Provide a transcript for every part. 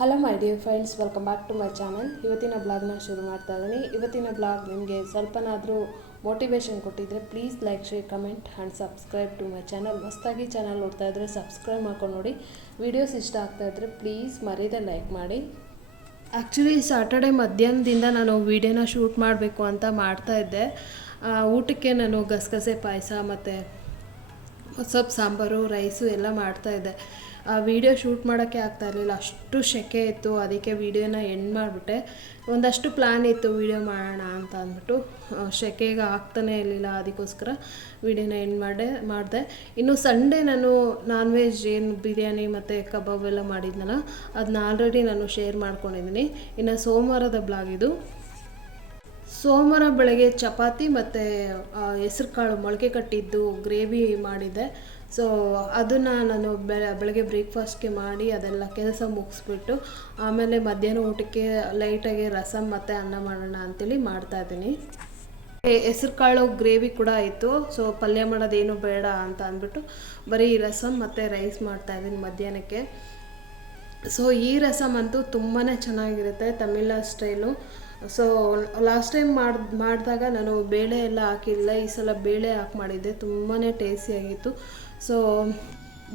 Hello my dear friends, welcome back to my channel. ಇವತ್ತಿನ ಬ್ಲಾಗ್ನ ಶುರು ಮಾಡ್ತಾ ಇದ್ದೀನಿ. ಇವತ್ತಿನ ಬ್ಲಾಗ್ ನಿಮಗೆ ಸ್ವಲ್ಪನಾದರೂ ಮೋಟಿವೇಶನ್ ಕೊಟ್ಟಿದ್ದರೆ please like, share, comment and subscribe to my channel. ಹೊಸದಾಗಿ ಚಾನಲ್ ನೋಡ್ತಾ ಇದ್ದರೆ ಸಬ್ಸ್ಕ್ರೈಬ್ ಮಾಡ್ಕೊಂಡು ನೋಡಿ. ವೀಡಿಯೋಸ್ ಇಷ್ಟ ಆಗ್ತಾಯಿದ್ರೆ ಪ್ಲೀಸ್ ಮರೀದೆ ಲೈಕ್ ಮಾಡಿ. ಆ್ಯಕ್ಚುಲಿ ಸಾಟರ್ಡೆ ಮಧ್ಯಾಹ್ನದಿಂದ ನಾನು ವೀಡಿಯೋನ ಶೂಟ್ ಮಾಡಬೇಕು ಅಂತ ಮಾಡ್ತಾಯಿದ್ದೆ. ಊಟಕ್ಕೆ ನಾನು ಗಸಗಸೆ ಪಾಯಸ ಮತ್ತು ಸೊಪ್ಪು ಸಾಂಬಾರು, ರೈಸು ಎಲ್ಲ ಮಾಡ್ತಾಯಿದ್ದೆ. ಆ ವಿಡಿಯೋ ಶೂಟ್ ಮಾಡೋಕ್ಕೆ ಆಗ್ತಾಯಿರಲಿಲ್ಲ, ಅಷ್ಟು ಸೆಕೆ ಇತ್ತು. ಅದಕ್ಕೆ ವೀಡಿಯೋನ ಎಂಡ್ ಮಾಡಿಬಿಟ್ಟೆ. ಒಂದಷ್ಟು ಪ್ಲ್ಯಾನ್ ಇತ್ತು ವೀಡಿಯೋ ಮಾಡೋಣ ಅಂತ ಅಂದ್ಬಿಟ್ಟು, ಸೆಕೆಗೆ ಆಗ್ತಾನೇ ಇರಲಿಲ್ಲ. ಅದಕ್ಕೋಸ್ಕರ ವೀಡಿಯೋನ ಎಂಡ್ ಮಾಡಿದೆ. ಇನ್ನು ಸಂಡೇ ನಾನು ನಾನ್ ವೆಜ್ ಏನು ಬಿರಿಯಾನಿ ಮತ್ತು ಕಬಾಬ್ ಎಲ್ಲ ಮಾಡಿದ್ನಲ್ಲ, ಅದನ್ನ ಆಲ್ರೆಡಿ ನಾನು ಶೇರ್ ಮಾಡ್ಕೊಂಡಿದ್ದೀನಿ. ಇನ್ನು ಸೋಮವಾರದ ಬ್ಲಾಗ್ ಇದು. ಸೋಮವಾರ ಬೆಳಗ್ಗೆ ಚಪಾತಿ ಮತ್ತು ಹೆಸ್ರು ಕಾಳು ಮೊಳಕೆ ಕಟ್ಟಿದ್ದು ಗ್ರೇವಿ ಮಾಡಿದ್ದೆ. ಸೊ ಅದನ್ನು ನಾನು ಬೆಳಗ್ಗೆ ಬ್ರೇಕ್ಫಾಸ್ಟ್ಗೆ ಮಾಡಿ ಅದೆಲ್ಲ ಕೆಲಸ ಮುಗಿಸ್ಬಿಟ್ಟು ಆಮೇಲೆ ಮಧ್ಯಾಹ್ನ ಊಟಕ್ಕೆ ಲೈಟಾಗಿ ರಸಮ್ ಮತ್ತು ಅನ್ನ ಮಾಡೋಣ ಅಂಥೇಳಿ ಮಾಡ್ತಾಯಿದ್ದೀನಿ. ಹೆಸ್ರು ಕಾಳು ಗ್ರೇವಿ ಕೂಡ ಆಯಿತು. ಸೊ ಪಲ್ಯ ಮಾಡೋದೇನು ಬೇಡ ಅಂತ ಅಂದ್ಬಿಟ್ಟು ಬರೀ ರಸಮ್ ಮತ್ತು ರೈಸ್ ಮಾಡ್ತಾಯಿದ್ದೀನಿ ಮಧ್ಯಾಹ್ನಕ್ಕೆ. ಸೊ ಈ ರಸಮ್ ಅಂತೂ ತುಂಬಾ ಚೆನ್ನಾಗಿರುತ್ತೆ, ತಮಿಳ ಸ್ಟೈಲು. ಸೊ ಲಾಸ್ಟ್ ಟೈಮ್ ಮಾಡಿದಾಗ ನಾನು ಬೇಳೆ ಎಲ್ಲ ಹಾಕಿಲ್ಲ, ಈ ಸಲ ಬೇಳೆ ಹಾಕಿ ಮಾಡಿದ್ದೆ. ತುಂಬಾ ಟೇಸ್ಟಿಯಾಗಿತ್ತು. ಸೊ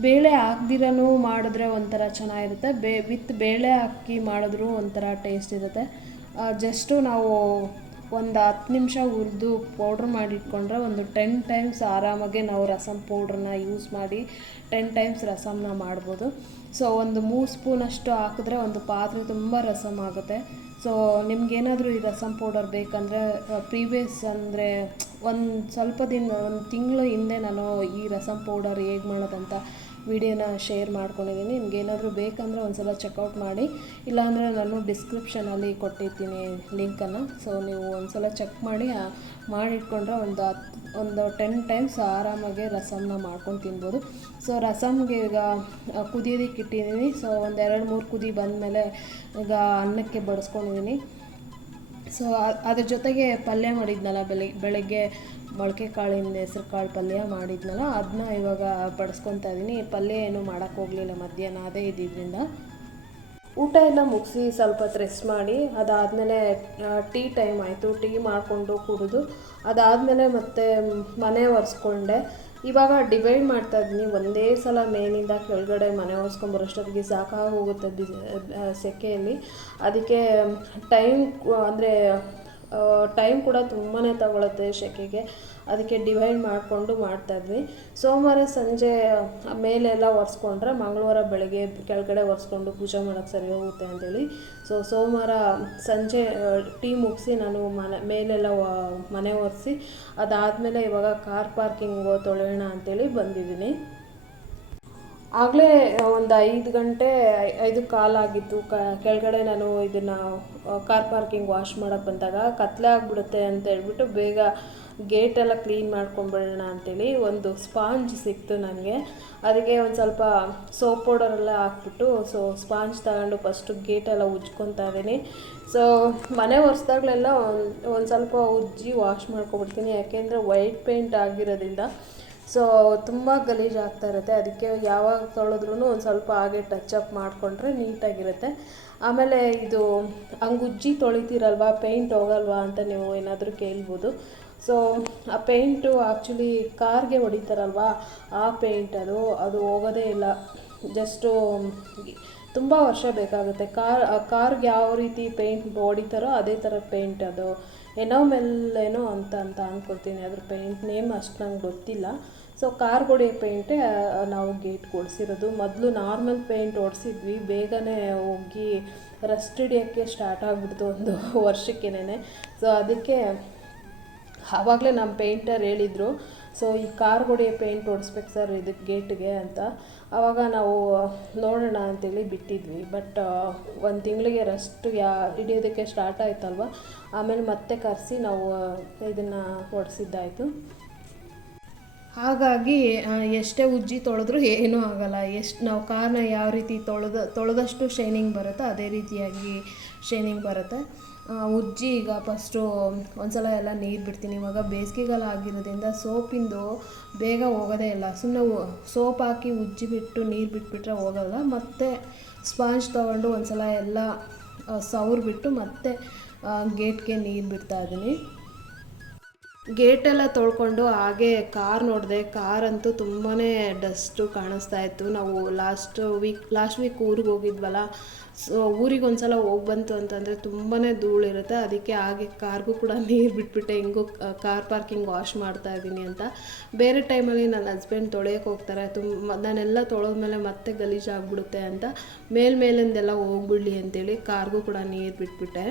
ಬೇಳೆ ಹಾಕ್ದಿರನೂ ಮಾಡಿದ್ರೆ ಒಂಥರ ಚೆನ್ನಾಗಿರುತ್ತೆ, ವಿತ್ ಬೇಳೆ ಹಾಕಿ ಮಾಡಿದ್ರೂ ಒಂಥರ ಟೇಸ್ಟ್ ಇರುತ್ತೆ. ಜಸ್ಟು ನಾವು ಒಂದು 10 ನಿಮಿಷ ಹುರಿದು ಪೌಡ್ರ್ ಮಾಡಿಟ್ಕೊಂಡ್ರೆ ಒಂದು 10 ಟೈಮ್ಸ್ ಆರಾಮಾಗೆ ನಾವು ರಸಮ್ ಪೌಡ್ರನ್ನ ಯೂಸ್ ಮಾಡಿ 10 ಟೈಮ್ಸ್ ರಸಮ್ನ ಮಾಡ್ಬೋದು. ಸೊ ಒಂದು 3 ಸ್ಪೂನಷ್ಟು ಹಾಕಿದ್ರೆ ಒಂದು ಪಾತ್ರೆ ತುಂಬ ರಸಮ್ ಆಗುತ್ತೆ. ಸೊ ನಿಮ್ಗೇನಾದರೂ ಈ ರಸಮ್ ಪೌಡರ್ ಬೇಕಂದರೆ ಪ್ರೀವಿಯಸ್ ಅಂದರೆ ಒಂದು ಸ್ವಲ್ಪ ದಿನ, ಒಂದು ತಿಂಗಳು ಹಿಂದೆ ನಾನು ಈ ರಸಮ್ ಪೌಡರ್ ಹೇಗೆ ಮಾಡೋದಂತ ವಿಡಿಯೋನ ಶೇರ್ ಮಾಡ್ಕೊಂಡಿದ್ದೀನಿ. ನಿಮ್ಗೇನಾದರೂ ಬೇಕಂದರೆ ಒಂದು ಸಲ ಚೆಕ್ಔಟ್ ಮಾಡಿ, ಇಲ್ಲಾಂದರೆ ನಾನು ಡಿಸ್ಕ್ರಿಪ್ಷನಲ್ಲಿ ಕೊಟ್ಟಿರ್ತೀನಿ ಲಿಂಕನ್ನು. ಸೊ ನೀವು ಒಂದು ಸಲ ಚೆಕ್ ಮಾಡಿ ಮಾಡಿಟ್ಕೊಂಡ್ರೆ ಒಂದು 10 ಟೈಮ್ಸ್ ಆರಾಮಾಗಿ ರಸಮ್ನ ಮಾಡ್ಕೊಂಡು ತಿನ್ಬೋದು. ಸೊ ರಸಮ್ಗೆ ಈಗ ಕುದಿಯೋದಕ್ಕೆ ಇಟ್ಟಿದ್ದೀನಿ. ಸೊ ಒಂದು 2-3 ಕುದಿ ಬಂದಮೇಲೆ ಈಗ ಅನ್ನಕ್ಕೆ ಬಡಿಸ್ಕೊಂಡಿದ್ದೀನಿ. ಸೊ ಅದ್ರ ಜೊತೆಗೆ ಪಲ್ಯ ಮಾಡಿದ್ನಲ್ಲ, ಬೆಳಗ್ಗೆ ಮೊಳಕೆ ಕಾಳಿಂದ ಹೆಸ್ರು ಕಾಳು ಪಲ್ಯ ಮಾಡಿದ್ನಲ್ಲ, ಅದನ್ನ ಇವಾಗ ಬಡಿಸ್ಕೊತಾ ಇದ್ದೀನಿ. ಪಲ್ಯ ಏನು ಮಾಡೋಕ್ಕೆ ಹೋಗಲಿಲ್ಲ ಮಧ್ಯಾಹ್ನ, ಅದೇ ಇದ್ದಿದ್ದರಿಂದ. ಊಟ ಎಲ್ಲ ಮುಗಿಸಿ ಸ್ವಲ್ಪ ಹೊತ್ತು ರೆಸ್ಟ್ ಮಾಡಿ ಅದಾದಮೇಲೆ ಟೀ ಟೈಮ್ ಆಯಿತು. ಟೀ ಮಾಡಿಕೊಂಡು ಕುಡಿದು ಅದಾದಮೇಲೆ ಮತ್ತೆ ಮನೆ ಒರೆಸ್ಕೊಂಡೆ. ಇವಾಗ ಡಿವೈಡ್ ಮಾಡ್ತಾಯಿದ್ದೀನಿ. ಒಂದೇ ಸಲ ಮೇಲಿಂದ ಕೆಳಗಡೆ ಮನೆ ಒರೆಸ್ಕೊಂಬರೋಷ್ಟೊತ್ತಿಗೆ ಸಾಕಾಗಿ ಹೋಗುತ್ತೆ ಸೆಕೆಯಲ್ಲಿ. ಅದಕ್ಕೆ ಟೈಮ್ ಕೂಡ ತುಂಬಾ ತಗೊಳುತ್ತೆ ಸೆಕೆಗೆ. ಅದಕ್ಕೆ ಡಿವೈಡ್ ಮಾಡಿಕೊಂಡು ಮಾಡ್ತಾಯಿದ್ವಿ. ಸೋಮವಾರ ಸಂಜೆ ಮೇಲೆಲ್ಲ ಒರೆಸ್ಕೊಂಡ್ರೆ ಮಂಗಳವಾರ ಬೆಳಗ್ಗೆ ಕೆಳಗಡೆ ಒರೆಸ್ಕೊಂಡು ಪೂಜೆ ಮಾಡೋಕ್ಕೆ ಸರಿ ಹೋಗುತ್ತೆ ಅಂಥೇಳಿ. ಸೊ ಸೋಮವಾರ ಸಂಜೆ ಟೀ ಮುಗಿಸಿ ನಾನು ಮೇಲೆಲ್ಲ ಮನೆ ಒರೆಸಿ ಅದಾದಮೇಲೆ ಇವಾಗ ಕಾರ್ ಪಾರ್ಕಿಂಗು ತೊಳೆಯೋಣ ಅಂಥೇಳಿ ಬಂದಿದ್ದೀನಿ. ಆಗಲೇ ಒಂದು 5 ಗಂಟೆ 5:15 ಆಗಿತ್ತು. ಕೆಳಗಡೆ ನಾನು ಇದನ್ನು ಕಾರ್ ಪಾರ್ಕಿಂಗ್ ವಾಶ್ ಮಾಡೋಕ್ಕೆ ಬಂದಾಗ ಕತ್ಲೆ ಆಗಿಬಿಡುತ್ತೆ ಅಂತ ಹೇಳ್ಬಿಟ್ಟು ಬೇಗ ಗೇಟೆಲ್ಲ ಕ್ಲೀನ್ ಮಾಡ್ಕೊಂಬಿಡೋಣ ಅಂಥೇಳಿ ಒಂದು ಸ್ಪಾಂಜ್ ಸಿಕ್ತು ನನಗೆ. ಅದಕ್ಕೆ ಒಂದು ಸ್ವಲ್ಪ ಸೋಪ್ ಪೌಡರೆಲ್ಲ ಹಾಕ್ಬಿಟ್ಟು ಸ್ಪಾಂಜ್ ತಗೊಂಡು ಫಸ್ಟು ಗೇಟೆಲ್ಲ ಉಜ್ಕೊತಾ ಇದ್ದೀನಿ. ಸೊ ಮನೆ ಒರೆಸ್ದಾಗಲೆಲ್ಲ ಒಂದು ಸ್ವಲ್ಪ ಉಜ್ಜಿ ವಾಶ್ ಮಾಡ್ಕೊಬಿಡ್ತೀನಿ, ಯಾಕೆಂದರೆ ವೈಟ್ ಪೇಂಟ್ ಆಗಿರೋದ್ರಿಂದ ಸೊ ತುಂಬ ಗಲೀಜು ಆಗ್ತಾ ಇರುತ್ತೆ. ಅದಕ್ಕೆ ಯಾವಾಗ ತೊಳೆದ್ರೂ ಒಂದು ಸ್ವಲ್ಪ ಹಾಗೆ ಟಚಪ್ ಮಾಡಿಕೊಂಡ್ರೆ ನೀಟಾಗಿರುತ್ತೆ. ಆಮೇಲೆ ಇದು ಹಂಗೆ ಉಜ್ಜಿ ತೊಳಿತೀರಲ್ವ, ಪೇಂಟ್ ಹೋಗಲ್ವಾ ಅಂತ ನೀವು ಏನಾದರೂ ಕೇಳ್ಬೋದು. ಸೊ ಆ ಪೇಂಟು ಆ್ಯಕ್ಚುಲಿ ಕಾರ್ಗೆ ಹೊಡಿತಾರಲ್ವ, ಆ ಪೇಂಟ್ ಅದು ಹೋಗೋದೇ ಇಲ್ಲ. ಜಸ್ಟು ತುಂಬ ವರ್ಷ ಬೇಕಾಗುತ್ತೆ. ಕಾರ್ಗೆ ಯಾವ ರೀತಿ ಪೇಂಟ್ ಹೊಡಿತಾರೋ ಅದೇ ಥರ ಪೇಂಟ್ ಅದು. ಏನೋ ಅಂತ ಅಂದ್ಕೊಳ್ತೀನಿ. ಅದ್ರ ಪೇಂಟ್ ನೇಮ್ ಅಷ್ಟು ನಂಗೆ ಗೊತ್ತಿಲ್ಲ. ಸೊ ಕಾರ್ಗೆ ಹೊಡಿಯೋ ಪೇಂಟೇ ನಾವು ಗೇಟ್ ಕೊಡಿಸಿರೋದು. ಮೊದಲು ನಾರ್ಮಲ್ ಪೇಂಟ್ ಹೊಡಿಸಿದ್ವಿ, ಬೇಗನೆ ಹೋಗಿ ರಸ್ಟ್ ಹಿಡಿಯೋಕ್ಕೆ ಸ್ಟಾರ್ಟ್ ಆಗಿಬಿಡ್ತು ಒಂದು ವರ್ಷಕ್ಕೇನೆ. ಸೊ ಅದಕ್ಕೆ ಆವಾಗಲೇ ನಮ್ಮ ಪೇಂಟರ್ ಹೇಳಿದರು, ಸೊ ಈ ಕಾರ್ಗೆ ಹೊಡಿಯೋ ಪೇಂಟ್ ಹೊಡಿಸ್ಬೇಕು ಸರ್ ಇದಕ್ಕೆ ಗೇಟ್ಗೆ ಅಂತ. ಆವಾಗ ನಾವು ನೋಡೋಣ ಅಂತೇಳಿ ಬಿಟ್ಟಿದ್ವಿ. ಬಟ್ 1 ತಿಂಗಳಿಗೆ ರಸ್ಟ್ ಹಿಡಿಯೋದಕ್ಕೆ ಸ್ಟಾರ್ಟ್ ಆಯ್ತಲ್ವ, ಆಮೇಲೆ ಮತ್ತೆ ಕರೆಸಿ ನಾವು ಇದನ್ನು ಹೊಡಿಸಿದ್ದಾಯಿತು. ಹಾಗಾಗಿ ಎಷ್ಟೇ ಉಜ್ಜಿ ತೊಳೆದ್ರೂ ಏನೂ ಆಗೋಲ್ಲ. ನಾವು ಕಾರ್ನ ಯಾವ ರೀತಿ ತೊಳೆದಷ್ಟು ಶೈನಿಂಗ್ ಬರುತ್ತೋ ಅದೇ ರೀತಿಯಾಗಿ ಶೈನಿಂಗ್ ಬರುತ್ತೆ. ಉಜ್ಜಿ ಈಗ ಫಸ್ಟು ಒಂದ್ಸಲ ಎಲ್ಲ ನೀರು ಬಿಡ್ತೀನಿ. ಇವಾಗ ಬೇಸಿಗೆಗಾಲ ಆಗಿರೋದ್ರಿಂದ ಸೋಪಿಂದು ಬೇಗ ಹೋಗೋದೇ ಇಲ್ಲ. ಸುಮ್ಮನೆ ಸೋಪ್ ಹಾಕಿ ಉಜ್ಜಿಬಿಟ್ಟು ನೀರು ಬಿಟ್ಬಿಟ್ರೆ ಹೋಗೋಲ್ಲ. ಮತ್ತು ಸ್ಪಾಂಜ್ ತೊಗೊಂಡು ಒಂದು ಸಲ ಎಲ್ಲ ಸವರ್ಬಿಟ್ಟು ಮತ್ತೆ ಗೇಟ್ಗೆ ನೀರು ಬಿಡ್ತಾಯಿದ್ದೀನಿ. ಗೇಟೆಲ್ಲ ತೊಳ್ಕೊಂಡು ಹಾಗೆ ಕಾರ್ ನೋಡಿದೆ. ಕಾರಂತೂ ತುಂಬಾ ಡಸ್ಟು ಕಾಣಿಸ್ತಾ ಇತ್ತು. ನಾವು ಲಾಸ್ಟ್ ವೀಕ್ ಊರಿಗೆ ಹೋಗಿದ್ವಲ್ಲ, ಸೊ ಊರಿಗೆ ಒಂದು ಸಲ ಹೋಗಿ ಬಂತು ಅಂತಂದರೆ ತುಂಬಾ ಧೂಳಿರುತ್ತೆ. ಅದಕ್ಕೆ ಹಾಗೆ ಕಾರ್ಗೂ ಕೂಡ ನೀರು ಬಿಟ್ಬಿಟ್ಟೆ, ಹೆಂಗೋ ಕಾರ್ ಪಾರ್ಕಿಂಗ್ ವಾಶ್ ಮಾಡ್ತಾಯಿದ್ದೀನಿ ಅಂತ. ಬೇರೆ ಟೈಮಲ್ಲಿ ನನ್ನ ಹಸ್ಬೆಂಡ್ ತೊಳೆಯೋಕೆ ಹೋಗ್ತಾರೆ, ನಾನೆಲ್ಲ ತೊಳೆದ್ಮೇಲೆ ಮತ್ತೆ ಗಲೀಜಾಗ್ಬಿಡುತ್ತೆ ಅಂತ ಮೇಲಿಂದೆಲ್ಲ ಹೋಗ್ಬಿಡ್ಲಿ ಅಂತೇಳಿ ಕಾರ್ಗೂ ಕೂಡ ನೀರು ಬಿಟ್ಬಿಟ್ಟೆ.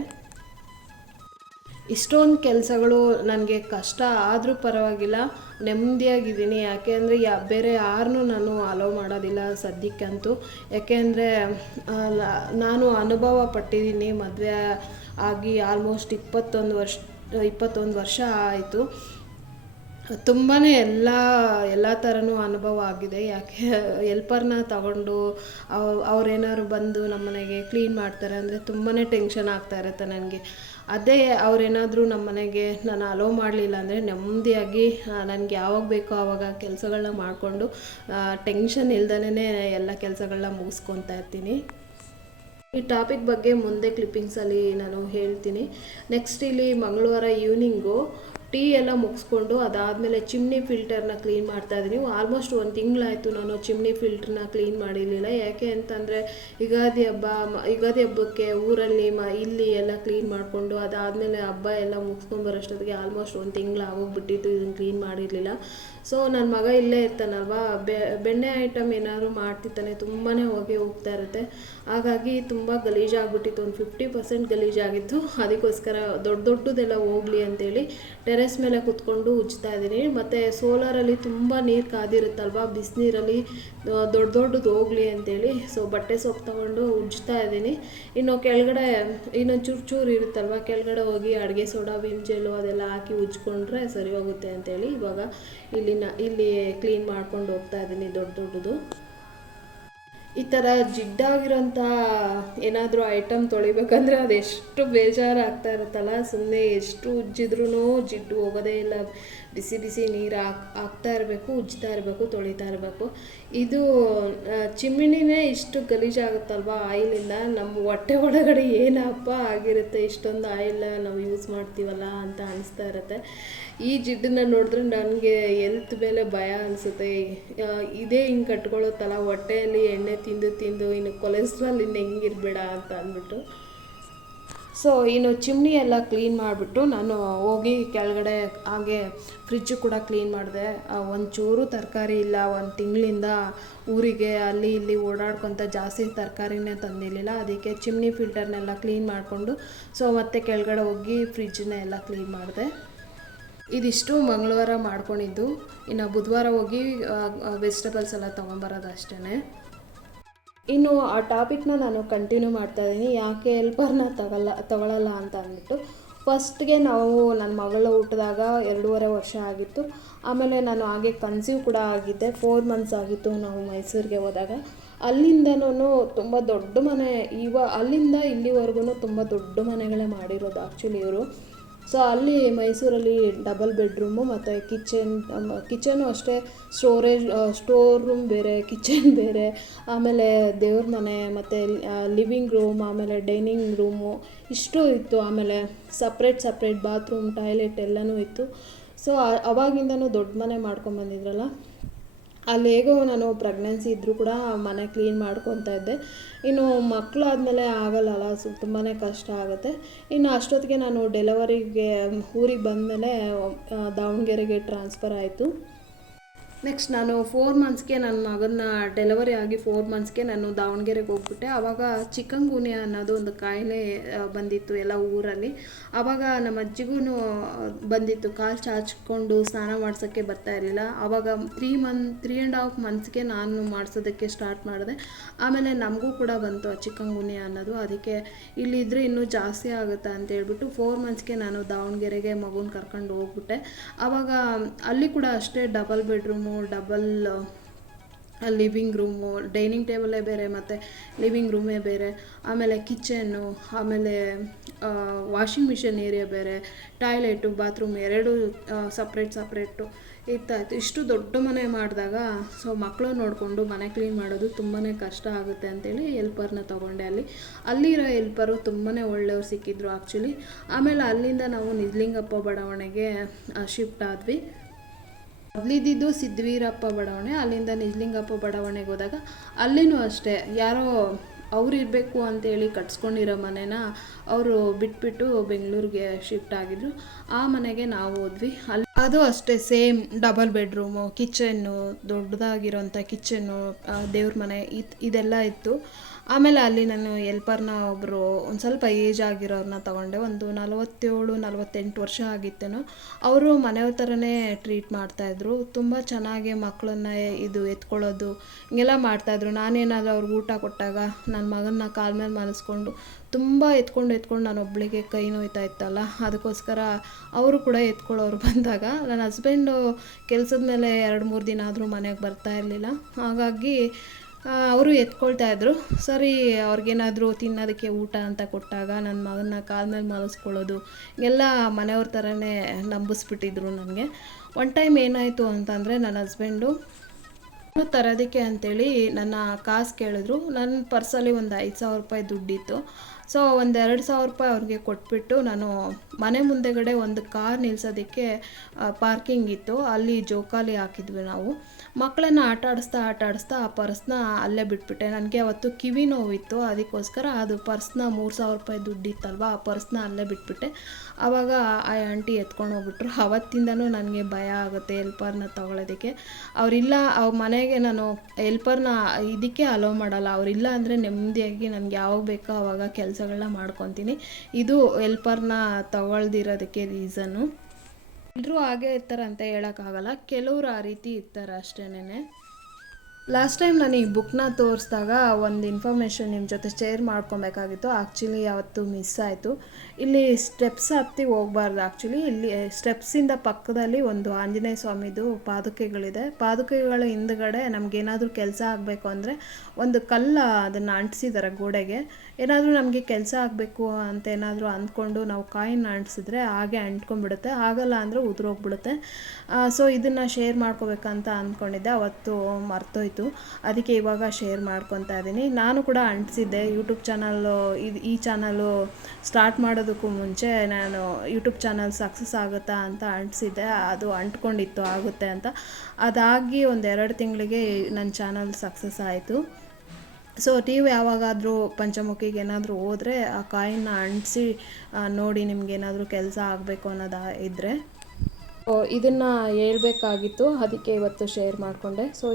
ಇಷ್ಟೊಂದು ಕೆಲಸಗಳು ನನಗೆ ಕಷ್ಟ ಆದರೂ ಪರವಾಗಿಲ್ಲ, ನೆಮ್ಮದಿಯಾಗಿದ್ದೀನಿ. ಯಾಕೆ ಅಂದರೆ ಬೇರೆ ಯಾರನ್ನೂ ನಾನು ಅಲೋ ಮಾಡೋದಿಲ್ಲ ಸದ್ಯಕ್ಕಂತೂ. ಯಾಕೆಂದರೆ ನಾನು ಅನುಭವ ಪಟ್ಟಿದ್ದೀನಿ. ಮದುವೆ ಆಗಿ ಆಲ್ಮೋಸ್ಟ್ 21 ವರ್ಷ ಆಯಿತು. ತುಂಬಾ ಎಲ್ಲ ಥರನೂ ಅನುಭವ ಆಗಿದೆ. ಯಾಕೆ ಹೆಲ್ಪರ್ನ ತಗೊಂಡು ಅವ್ರೇನಾದ್ರು ಬಂದು ನಮ್ಮ ಮನೆಗೆ ಕ್ಲೀನ್ ಮಾಡ್ತಾರೆ ಅಂದರೆ ತುಂಬಾ ಟೆನ್ಷನ್ ಆಗ್ತಾ ಇರುತ್ತೆ ನನಗೆ. ಅದೇ ಅವ್ರೇನಾದರೂ ನಮ್ಮ ಮನೆಗೆ ನಾನು ಅಲೋ ಮಾಡಲಿಲ್ಲ ಅಂದರೆ ನೆಮ್ಮದಿಯಾಗಿ ನನಗೆ ಯಾವಾಗ ಬೇಕೋ ಆವಾಗ ಕೆಲಸಗಳನ್ನ ಮಾಡಿಕೊಂಡು ಟೆನ್ಷನ್ ಇಲ್ದೇ ಎಲ್ಲ ಕೆಲಸಗಳನ್ನ ಮುಗಿಸ್ಕೊತಾ ಇರ್ತೀನಿ. ಈ ಟಾಪಿಕ್ ಬಗ್ಗೆ ಮುಂದೆ ಕ್ಲಿಪ್ಪಿಂಗ್ಸಲ್ಲಿ ನಾನು ಹೇಳ್ತೀನಿ. ನೆಕ್ಸ್ಟ್ ಇಲ್ಲಿ ಮಂಗಳವಾರ ಈವ್ನಿಂಗು ಟೀ ಎಲ್ಲ ಮುಗಿಸ್ಕೊಂಡು ಅದಾದಮೇಲೆ ಚಿಮ್ನಿ ಫಿಲ್ಟರ್ನ ಕ್ಲೀನ್ ಮಾಡ್ತಾಯಿದ್ದೀನಿ. ಆಲ್ಮೋಸ್ಟ್ 1 ತಿಂಗಳಾಯಿತು ನಾನು ಚಿಮ್ನಿ ಫಿಲ್ಟ್ರನ್ನ ಕ್ಲೀನ್ ಮಾಡಿರಲಿಲ್ಲ. ಯಾಕೆ ಅಂತಂದರೆ ಯುಗಾದಿ ಹಬ್ಬಕ್ಕೆ ಊರಲ್ಲಿ ಇಲ್ಲಿ ಎಲ್ಲ ಕ್ಲೀನ್ ಮಾಡಿಕೊಂಡು ಅದಾದಮೇಲೆ ಹಬ್ಬ ಎಲ್ಲ ಮುಗಿಸ್ಕೊಂಡು ಬರೋಷ್ಟೊತ್ತಿಗೆ ಆಲ್ಮೋಸ್ಟ್ 1 ತಿಂಗಳು ಆಗೋಗ್ಬಿಟ್ಟಿತ್ತು ಇದನ್ನು ಕ್ಲೀನ್ ಮಾಡಿರಲಿಲ್ಲ. ಸೊ ನನ್ನ ಮಗ ಇಲ್ಲೇ ಇರ್ತಾನಲ್ವ, ಬೆಣ್ಣೆ ಐಟಮ್ ಏನಾದರೂ ಮಾಡ್ತಿರ್ತಾನೆ, ತುಂಬಾ ಹೊಗೆ ಹೋಗ್ತಾ ಇರುತ್ತೆ. ಹಾಗಾಗಿ ತುಂಬ ಗಲೀಜಾಗ್ಬಿಟ್ಟಿತ್ತು, ಒಂದು 50% ಗಲೀಜಾಗಿತ್ತು. ಅದಕ್ಕೋಸ್ಕರ ದೊಡ್ಡದೆಲ್ಲ ಹೋಗಲಿ ಅಂತೇಳಿ ಟೆರೆಸ್ ಮೇಲೆ ಕುತ್ಕೊಂಡು ಉಜ್ತಾ ಇದ್ದೀನಿ. ಮತ್ತು ಸೋಲಾರಲ್ಲಿ ತುಂಬ ನೀರು ಕಾದಿರುತ್ತಲ್ವ, ಬಿಸಿನೀರಲ್ಲಿ ದೊಡ್ಡದು ಹೋಗಲಿ ಅಂತೇಳಿ ಸೊ ಬಟ್ಟೆ ಸೊಪ್ಪು ತೊಗೊಂಡು ಉಜ್ತಾ ಇದ್ದೀನಿ. ಇನ್ನು ಕೆಳಗಡೆ ಚೂರು ಇರುತ್ತಲ್ವ, ಕೆಳಗಡೆ ಹೋಗಿ ಅಡುಗೆ ಸೋಡಾ, ವಿಮ್ ಜೆಲ್ಲು ಅದೆಲ್ಲ ಹಾಕಿ ಉಜ್ಕೊಂಡ್ರೆ ಸರಿ ಹೋಗುತ್ತೆ ಅಂತೇಳಿ ಇವಾಗ ಇಲ್ಲಿ ಕ್ಲೀನ್ ಮಾಡ್ಕೊಂಡು ಹೋಗ್ತಾ ಇದ್ದೀನಿ ದೊಡ್ಡದು. ಈ ಥರ ಜಿಡ್ಡಾಗಿರೋಂಥ ಏನಾದರೂ ಐಟಮ್ ತೊಳಿಬೇಕಂದ್ರೆ ಅದೆಷ್ಟು ಬೇಜಾರಾಗ್ತಾ ಇರುತ್ತಲ್ಲ. ಸುಮ್ಮನೆ ಎಷ್ಟು ಉಜ್ಜಿದ್ರೂ ಜಿಡ್ಡು ಹೋಗೋದೇ ಇಲ್ಲ. ಬಿಸಿ ನೀರು ಹಾಕ್ತಾ ಇರಬೇಕು, ಉಜ್ತಾ ಇರಬೇಕು, ತೊಳಿತಾ ಇರಬೇಕು. ಇದು ಚಿಮ್ಮಿಣಿನೇ ಇಷ್ಟು ಗಲೀಜಾಗುತ್ತಲ್ವ ಆಯಿಲಿಂದ. ನಮ್ಮ ಹೊಟ್ಟೆ ಒಳಗಡೆ ಏನಪ್ಪ ಆಗಿರುತ್ತೆ, ಇಷ್ಟೊಂದು ಆಯಿಲ್ ನಾವು ಯೂಸ್ ಮಾಡ್ತೀವಲ್ಲ ಅಂತ ಅನಿಸ್ತಾ ಇರುತ್ತೆ. ಈ ಜಿಡ್ಡನ್ನ ನೋಡಿದ್ರೆ ನನಗೆ ಹೆಲ್ತ್ ಮೇಲೆ ಭಯ ಅನಿಸುತ್ತೆ. ಇದೇ ಹಿಂಗೆ ಕಟ್ಕೊಳ್ಳುತ್ತಲ್ಲ ಹೊಟ್ಟೆಯಲ್ಲಿ ಎಣ್ಣೆ ತಿಂದು ಇನ್ನು ಕೊಲೆಸ್ಟ್ರಾಲ್ ಇನ್ನು ಹೆಂಗಿರಬೇಡ ಅಂತ ಅಂದ್ಬಿಟ್ಟು. ಸೊ ಇನ್ನು ಚಿಮ್ನಿ ಎಲ್ಲ ಕ್ಲೀನ್ ಮಾಡಿಬಿಟ್ಟು ನಾನು ಹೋಗಿ ಕೆಳಗಡೆ ಹಾಗೆ ಫ್ರಿಜ್ಜು ಕೂಡ ಕ್ಲೀನ್ ಮಾಡಿದೆ. ಒಂಚೂರು ತರಕಾರಿ ಇಲ್ಲ, 1 ತಿಂಗಳಿಂದ ಊರಿಗೆ ಅಲ್ಲಿ ಇಲ್ಲಿ ಓಡಾಡ್ಕೊತ ಜಾಸ್ತಿ ತರಕಾರಿನೇ ತಂದಿರಲಿಲ್ಲ. ಅದಕ್ಕೆ ಚಿಮ್ನಿ ಫಿಲ್ಟರ್ನೆಲ್ಲ ಕ್ಲೀನ್ ಮಾಡಿಕೊಂಡು ಸೊ ಮತ್ತೆ ಕೆಳಗಡೆ ಹೋಗಿ ಫ್ರಿಜ್ಜನ್ನ ಎಲ್ಲ ಕ್ಲೀನ್ ಮಾಡಿದೆ. ಇದಿಷ್ಟು ಮಂಗಳವಾರ ಮಾಡ್ಕೊಂಡಿದ್ದು. ಇನ್ನು ಬುಧವಾರ ಹೋಗಿ ವೆಜಿಟೇಬಲ್ಸ್ ಎಲ್ಲ ತೊಗೊಂಬರೋದು ಅಷ್ಟೇ. ಇನ್ನು ಆ ಟಾಪಿಕ್ನ ನಾನು ಕಂಟಿನ್ಯೂ ಮಾಡ್ತಾಯಿದ್ದೀನಿ. ಯಾಕೆ ಹೆಲ್ಪರ್ನ ತಗೊಳ್ಳಲ್ಲ ಅಂತ ಅಂದ್ಬಿಟ್ಟು, ಫಸ್ಟ್ಗೆ ನಾವು ನನ್ನ ಮಗಳು ಹುಟ್ಟಿದಾಗ 2.5 ವರ್ಷ ಆಗಿತ್ತು. ಆಮೇಲೆ ನಾನು ಹಾಗೆ ಕನ್ಸೀವ್ ಕೂಡ ಆಗಿದ್ದೆ. 4 ಮಂತ್ಸ್ ಆಗಿತ್ತು ನಾವು ಮೈಸೂರಿಗೆ ಹೋದಾಗ. ಅಲ್ಲಿಂದನೂ ತುಂಬ ದೊಡ್ಡ ಮನೆ, ಅಲ್ಲಿಂದ ಇಲ್ಲಿವರೆಗೂ ತುಂಬ ದೊಡ್ಡ ಮನೆಗಳೇ ಮಾಡಿರೋದು ಆ್ಯಕ್ಚುಲಿ ಇವರು. ಸೊ ಅಲ್ಲಿ ಮೈಸೂರಲ್ಲಿ ಡಬಲ್ ಬೆಡ್ರೂಮು ಮತ್ತು ಕಿಚನು ಅಷ್ಟೇ, ಸ್ಟೋರ್ ರೂಮ್ ಬೇರೆ, ಕಿಚನ್ ಬೇರೆ, ಆಮೇಲೆ ದೇವ್ರ ಮನೆ ಮತ್ತು ಲಿವಿಂಗ್ ರೂಮ್, ಆಮೇಲೆ ಡೈನಿಂಗ್ ರೂಮು ಇಷ್ಟು ಇತ್ತು. ಆಮೇಲೆ ಸಪ್ರೇಟ್ ಬಾತ್ರೂಮ್, ಟಾಯ್ಲೆಟ್ ಎಲ್ಲನೂ ಇತ್ತು. ಸೊ ಅವಾಗಿಂದನೂ ದೊಡ್ಡ ಮನೆ ಮಾಡ್ಕೊಂಬಂದಿದ್ರಲ್ಲ, ಅಲ್ಲಿ ಹೇಗೋ ನಾನು ಪ್ರೆಗ್ನೆನ್ಸಿ ಇದ್ದರೂ ಕೂಡ ಮನೆ ಕ್ಲೀನ್ ಮಾಡ್ಕೊತಾ ಇದ್ದೆ. ಇನ್ನು ಮಕ್ಕಳು ಆದಮೇಲೆ ಆಗಲ್ಲಲ್ಲ, ತುಂಬಾ ಕಷ್ಟ ಆಗುತ್ತೆ. ಇನ್ನು ಅಷ್ಟೊತ್ತಿಗೆ ನಾನು ಡೆಲಿವರಿಗೆ ಊರಿಗೆ ಬಂದಮೇಲೆ ದಾವಣಗೆರೆಗೆ ಟ್ರಾನ್ಸ್ಫರ್ ಆಯಿತು. ನೆಕ್ಸ್ಟ್ ನಾನು 4 ಮಂತ್ಸ್ಗೆ ನನ್ನ ಮಗನ ಡೆಲಿವರಿ ಆಗಿ 4 ಮಂತ್ಸ್ಗೆ ನಾನು ದಾವಣಗೆರೆಗೆ ಹೋಗ್ಬಿಟ್ಟೆ. ಆವಾಗ ಚಿಕನ್ಗುನ್ಯಾ ಅನ್ನೋದು ಒಂದು ಕಾಯಿಲೆ ಬಂದಿತ್ತು ಎಲ್ಲ ಊರಲ್ಲಿ. ಆವಾಗ ನಮ್ಮ ಅಜ್ಜಿಗೂ ಬಂದಿತ್ತು, ಕಾಲು ಚಾಚಿಕೊಂಡು ಸ್ನಾನ ಮಾಡ್ಸೋಕ್ಕೆ ಬರ್ತಾ ಇರಲಿಲ್ಲ. ಆವಾಗ 3.5 ಮಂತ್ಸ್ಗೆ ನಾನು ಮಾಡಿಸೋದಕ್ಕೆ ಸ್ಟಾರ್ಟ್ ಮಾಡಿದೆ. ಆಮೇಲೆ ನಮಗೂ ಕೂಡ ಬಂತು ಆ ಚಿಕನ್ಗುನ್ಯಾ ಅನ್ನೋದು. ಅದಕ್ಕೆ ಇಲ್ಲಿದ್ದರೆ ಇನ್ನೂ ಜಾಸ್ತಿ ಆಗುತ್ತೆ ಅಂತ ಹೇಳ್ಬಿಟ್ಟು 4 ಮಂತ್ಸ್ಗೆ ನಾನು ದಾವಣಗೆರೆಗೆ ಮಗುನ ಕರ್ಕೊಂಡು ಹೋಗ್ಬಿಟ್ಟೆ. ಆವಾಗ ಅಲ್ಲಿ ಕೂಡ ಅಷ್ಟೇ double bedroom, double living room, dining ಟೇಬಲೇ ಬೇರೆ ಮತ್ತು ಲಿವಿಂಗ್ ರೂಮೇ ಬೇರೆ, ಆಮೇಲೆ ಕಿಚನ್ನು, ಆಮೇಲೆ ವಾಷಿಂಗ್ ಮಿಷಿನ್ ಏರಿಯಾ ಬೇರೆ, ಟಾಯ್ಲೆಟು, ಬಾತ್ರೂಮ್ 2 ಸಪ್ರೇಟು ಇತ್ತಾಯಿತು. ಇಷ್ಟು ದೊಡ್ಡ ಮನೆ ಮಾಡಿದಾಗ ಸೊ ಮಕ್ಕಳು ನೋಡಿಕೊಂಡು ಮನೆ ಕ್ಲೀನ್ ಮಾಡೋದು ತುಂಬಾ ಕಷ್ಟ ಆಗುತ್ತೆ ಅಂತೇಳಿ ಹೆಲ್ಪರ್ನ ತೊಗೊಂಡೆ. ಅಲ್ಲಿರೋ ಹೆಲ್ಪರು ತುಂಬಾ ಒಳ್ಳೆಯವ್ರು ಸಿಕ್ಕಿದ್ರು ಆ್ಯಕ್ಚುಲಿ. ಆಮೇಲೆ ಅಲ್ಲಿಂದ ನಾವು ನಿಜಲಿಂಗಪ್ಪ ಬಡಾವಣೆಗೆ ಶಿಫ್ಟ್ ಆದ್ವಿ. ಮೊದಲಿದ್ದು ಸಿದ್ಧವೀರಪ್ಪ ಬಡಾವಣೆ, ಅಲ್ಲಿಂದ ನಿಜಲಿಂಗಪ್ಪ ಬಡಾವಣೆಗೆ ಹೋದಾಗ ಅಲ್ಲಿನೂ ಅಷ್ಟೇ ಯಾರೋ ಅವ್ರು ಇರಬೇಕು ಅಂತೇಳಿ ಕಟ್ಸ್ಕೊಂಡಿರೋ ಮನೆನ ಅವರು ಬಿಟ್ಬಿಟ್ಟು ಬೆಂಗಳೂರಿಗೆ ಶಿಫ್ಟ್ ಆಗಿದ್ರು. ಆ ಮನೆಗೆ ನಾವು ಹೋದ್ವಿ. ಅದು ಅಷ್ಟೇ ಸೇಮ್ ಡಬಲ್ ಬೆಡ್ರೂಮು, ಕಿಚನ್ನು, ದೊಡ್ಡದಾಗಿರೋಂಥ ಕಿಚನ್ನು, ದೇವ್ರ ಮನೆ ಇದೆಲ್ಲ ಇತ್ತು. ಆಮೇಲೆ ಅಲ್ಲಿ ನಾನು ಹೆಲ್ಪರ್ನ ಒಬ್ಬರು ಒಂದು ಸ್ವಲ್ಪ ಏಜ್ ಆಗಿರೋರನ್ನ ತೊಗೊಂಡೆ. ಒಂದು 47-48 ವರ್ಷ ಆಗಿತ್ತೇನೋ. ಅವರು ಮನೆಯವ್ರ ಥರನೇ ಟ್ರೀಟ್ ಮಾಡ್ತಾಯಿದ್ರು. ತುಂಬ ಚೆನ್ನಾಗಿ ಮಕ್ಕಳನ್ನ ಇದು ಎತ್ಕೊಳ್ಳೋದು ಹಿಂಗೆಲ್ಲ ಮಾಡ್ತಾಯಿದ್ರು. ನಾನೇನಾದರೂ ಅವ್ರಿಗೆ ಊಟ ಕೊಟ್ಟಾಗ ನನ್ನ ಮಗನ್ನ ಕಾಲ ಮೇಲೆ ಮಲಸ್ಕೊಂಡು ತುಂಬ ಎತ್ಕೊಂಡು ನಾನು ಒಬ್ಬಳಿಗೆ ಕೈ ನೋಯ್ತಾ ಇತ್ತಲ್ಲ, ಅದಕ್ಕೋಸ್ಕರ ಅವರು ಕೂಡ ಎತ್ಕೊಳ್ಳೋರು. ಬಂದಾಗ ನನ್ನ ಹಸ್ಬೆಂಡು ಕೆಲಸದ ಮೇಲೆ 2-3 ದಿನ ಆದರೂ ಮನೆಗೆ ಬರ್ತಾ ಇರಲಿಲ್ಲ. ಹಾಗಾಗಿ ಅವರು ಎತ್ಕೊಳ್ತಾಯಿದ್ರು. ಸರಿ, ಅವ್ರಿಗೇನಾದರೂ ತಿನ್ನೋದಕ್ಕೆ ಊಟ ಅಂತ ಕೊಟ್ಟಾಗ ನನ್ನ ಮಗನ್ನ ಕಾಲ ಮೇಲೆ ಮಲಸ್ಕೊಳ್ಳೋದು ಎಲ್ಲ ಮನೆಯವ್ರ ಥರನೇ ನಂಬಿಸ್ಬಿಟ್ಟಿದ್ರು ನನಗೆ. ಒನ್ ಟೈಮ್ ಏನಾಯಿತು ಅಂತಂದರೆ ನನ್ನ ಹಸ್ಬೆಂಡು ತರೋದಕ್ಕೆ ಅಂಥೇಳಿ ನನ್ನ ಕಾಸು ಕೇಳಿದ್ರು. ನನ್ನ ಪರ್ಸಲ್ಲಿ ಒಂದು 5,000 ರೂಪಾಯಿ ದುಡ್ಡಿತ್ತು. ಸೊ ಒಂದು 2,000 ರೂಪಾಯಿ ಅವ್ರಿಗೆ ಕೊಟ್ಬಿಟ್ಟು ನಾನು ಮನೆ ಮುಂದೆಗಡೆ ಒಂದು ಕಾರ್ ನಿಲ್ಸೋದಕ್ಕೆ ಪಾರ್ಕಿಂಗ್ ಇತ್ತು, ಅಲ್ಲಿ ಜೋಕಾಲಿ ಹಾಕಿದ್ವಿ ನಾವು. ಮಕ್ಕಳನ್ನ ಆಟ ಆಡಿಸ್ತಾ ಆ ಪರ್ಸ್ನ ಅಲ್ಲೇ ಬಿಟ್ಬಿಟ್ಟೆ. ನನಗೆ ಅವತ್ತು ಕಿವಿ ನೋವಿತ್ತು, ಅದಕ್ಕೋಸ್ಕರ ಅದು ಪರ್ಸ್ನ 3,000 ರೂಪಾಯಿ ದುಡ್ಡಿತ್ತಲ್ವ, ಆ ಪರ್ಸ್ನ ಅಲ್ಲೇ ಬಿಟ್ಬಿಟ್ಟೆ. ಆವಾಗ ಆ ಆಂಟಿ ಎತ್ಕೊಂಡು ಹೋಗ್ಬಿಟ್ರು. ಅವತ್ತಿಂದನೂ ನನಗೆ ಭಯ ಆಗುತ್ತೆ ಹೆಲ್ಪರ್ನ ತೊಗೊಳೋದಕ್ಕೆ. ಅವರಿಲ್ಲ, ಅವ್ರ ಮನೆಗೆ ನಾನು ಹೆಲ್ಪರ್ನ ಇದಕ್ಕೆ ಅಲೋ ಮಾಡಲ್ಲ. ಅವರಿಲ್ಲ ಅಂದರೆ ನೆಮ್ಮದಿಯಾಗಿ ನನಗೆ ಯಾವಾಗ ಬೇಕೋ ಆವಾಗ ಕೆಲಸಗಳನ್ನ ಮಾಡ್ಕೊತೀನಿ. ಇದು ಹೆಲ್ಪರ್ನ ತೊಗೊಳ್ದಿರೋದಕ್ಕೆ ರೀಸನ್ನು. ಎಲ್ಲರೂ ಹಾಗೆ ಇರ್ತಾರೆ ಅಂತ ಹೇಳೋಕ್ಕಾಗಲ್ಲ, ಕೆಲವರು ಆ ರೀತಿ ಇರ್ತಾರೆ ಅಷ್ಟೇನೆ. ಲಾಸ್ಟ್ ಟೈಮ್ ನಾನು ಈ ಬುಕ್ನ ತೋರಿಸಿದಾಗ ಒಂದು ಇನ್ಫಾರ್ಮೇಷನ್ ನಿಮ್ಮ ಜೊತೆ ಶೇರ್ ಮಾಡ್ಕೊಬೇಕಾಗಿತ್ತು. ಆ್ಯಕ್ಚುಲಿ ಯಾವತ್ತು ಮಿಸ್ ಆಯಿತು. ಇಲ್ಲಿ ಸ್ಟೆಪ್ಸ್ ಹತ್ತಿ ಹೋಗ್ಬಾರ್ದು. ಆ್ಯಕ್ಚುಲಿ ಇಲ್ಲಿ ಸ್ಟೆಪ್ಸಿಂದ ಪಕ್ಕದಲ್ಲಿ ಒಂದು ಆಂಜನೇಯ ಸ್ವಾಮಿದು ಪಾದುಕೆಗಳಿದೆ. ಪಾದುಕೆಗಳ ಹಿಂದ್ಗಡೆ ನಮಗೇನಾದರೂ ಕೆಲಸ ಆಗಬೇಕು ಅಂದರೆ ಒಂದು ಅದನ್ನು ಅಂಟಿಸಿದ್ದಾರೆ ಗೋಡೆಗೆ. ಏನಾದರೂ ನಮಗೆ ಕೆಲಸ ಆಗಬೇಕು ಅಂತ ಏನಾದರೂ ಅಂದ್ಕೊಂಡು ನಾವು ಕಾಯಿನ ಅಂಟಿಸಿದ್ರೆ ಹಾಗೆ ಅಂಟ್ಕೊಂಡ್ಬಿಡುತ್ತೆ, ಆಗಲ್ಲ ಅಂದರೆ ಉದುರೋಗ್ಬಿಡುತ್ತೆ. ಸೊ ಇದನ್ನು ಶೇರ್ ಮಾಡ್ಕೋಬೇಕಂತ ಅಂದ್ಕೊಂಡಿದ್ದೆ, ಅವತ್ತು ಮರ್ತೋಯ್ತು. ಅದಕ್ಕೆ ಇವಾಗ ಶೇರ್ ಮಾಡ್ಕೊತಾ ಇದ್ದೀನಿ. ನಾನು ಕೂಡ ಅಂಟಿಸಿದ್ದೆ ಯೂಟ್ಯೂಬ್ ಚಾನಲ್ಲು. ಈ ಚಾನಲು ಸ್ಟಾರ್ಟ್ ಮಾಡೋದಕ್ಕೂ ಮುಂಚೆ ನಾನು ಯೂಟ್ಯೂಬ್ ಚಾನಲ್ ಸಕ್ಸಸ್ ಆಗುತ್ತಾ ಅಂತ ಅಂಟಿಸಿದ್ದೆ. ಅದು ಅಂಟ್ಕೊಂಡಿತ್ತು ಆಗುತ್ತೆ ಅಂತ. ಅದಾಗಿ ಒಂದು 2 ತಿಂಗಳಿಗೆ ನನ್ನ ಚಾನಲ್ ಸಕ್ಸಸ್ ಆಯಿತು. ಸೊ ನೀವು ಯಾವಾಗಾದರೂ ಪಂಚಮುಖಿಗೆ ಏನಾದರೂ ಹೋದರೆ ಆ ಕಾಯಿನ ಅಂಟಿಸಿ ನೋಡಿ, ನಿಮಗೇನಾದರೂ ಕೆಲಸ ಆಗಬೇಕು ಅನ್ನೋದು ಇದ್ದರೆ. ಇದನ್ನು ಹೇಳ್ಬೇಕಾಗಿತ್ತು, ಅದಕ್ಕೆ ಇವತ್ತು ಶೇರ್ ಮಾಡಿಕೊಂಡೆ. ಸೊ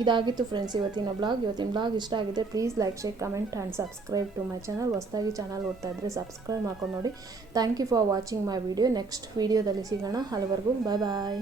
ಇದಾಗಿತ್ತು ಫ್ರೆಂಡ್ಸ್ ಇವತ್ತಿನ ಬ್ಲಾಗ್ ಇಷ್ಟ ಆಗಿದೆ please like, share, comment and subscribe to my channel. ಹೊಸದಾಗಿ ಚಾನಲ್ ನೋಡ್ತಾ ಇದ್ದರೆ ಸಬ್ಸ್ಕ್ರೈಬ್ ಮಾಡ್ಕೊಂಡು ನೋಡಿ. Thank you for watching my video. Next ವಿಡಿಯೋದಲ್ಲಿ ಸಿಗೋಣ. ಅಲ್ಲಿವರೆಗೂ ಬಾಯ್.